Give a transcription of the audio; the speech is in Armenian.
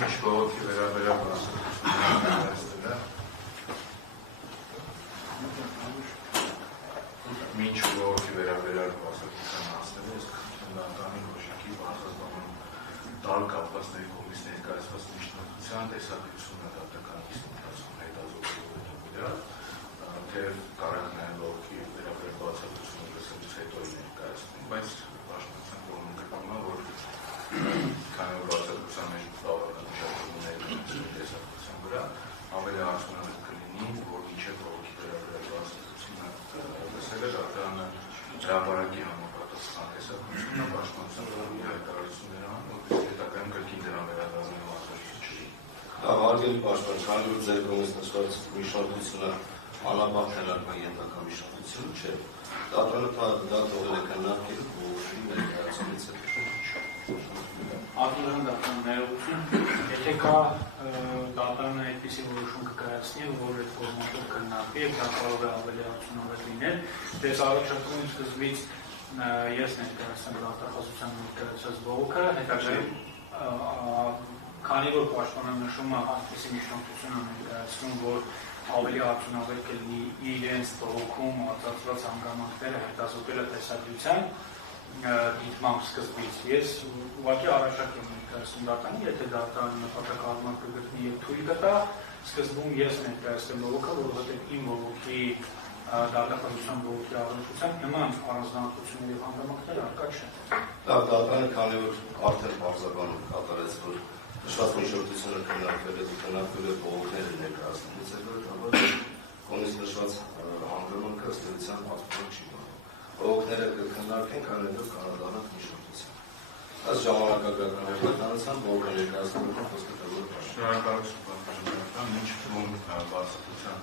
Ինչ բողոքի վերաբերյալ բացատրությունները Մինչ բողոքի վերաբերյալ բացատրության հասնելը, ես քննադատի ոչինչ բարձրացնում տալ կապվածների կողմից ներկայացված միջնորդության տեսակցությունը դատական ինստիտուտացիոն հետազոտողության թե կարողանալ բողոքի վերաբերյալ բացատրությունը լսելուց հետո ներկայացնում, բայց պաշտպանության կողմը գտնում է, որ քանի որ բացատրության մեջ բավական ուշադրություններ տեսակցության վրա, ավելի արդյունավետ կլինի, որ մինչև բողոքի վերաբերյալ բացատրությունը լսելը դատարանը հրապարակի համապատասխան տեսակցությունը պաշտպանության կողմի հայտարարություններ անում, որպեսզի հետագայում կրկին դրան վերադառնալու մասնակից չի։ Հարգելի պաշտպան, քանի որ ձեր կողմից նշված միջնորդությունը անապահ քննարկման ենթակա միջնորդություն չէ, դատարանը դա թողել է քննարկելու բողոքի ներկայացումից հետո։ Արտադրական դատարան ներողություն, եթե կա դատարանը այդպիսի որոշում կկայացնի, որ այդ կողմով քննարկվի եւ դա կարող է ավելի արդյունավետ լինել, դες առաջարկում սկզբից ես ներկայացնեմ դատախազության ներկայացած բողոքը, հետագայում քանի որ պաշտպանը նշում է այդպիսի միջնորդություն ներկայացնում, որ ավելի արդյունավետ կլինի իրենց բողոքում արձակված հանգամանքները հետազոտելը տեսակցության դիտմամբ սկզբից ես ուղղակի առաջարկ եմ ներկայացնում դատարանի, եթե դատարանը նպատակահարմար կգտնի եւ թույլ կտա, սկզբում ես ներկայացնեմ բողոքը, որովհետեւ իմ բողոքի դատախազության բողոքի առնչությամբ նման առանձնահատկություններ եւ հանգամանքներ առկա չեն։ Լավ, դատարանը քանի որ արդեն բարձրաբանում կատարեց, որ նշված միջնորդությունը քննարկվել է բողոքները ներկայացնելուց հետո կողմից նշված հանգամանքը ըստ էության պատասխան չի բանում։ Բողոքները կքննարկեն, քանի որ կանադանանք միջնորդություն։ Այս ժամանակագրական հերթականության բողոքը ներկայացնելու խոսքը շնորհակալություն, մինչ թվում բացատրության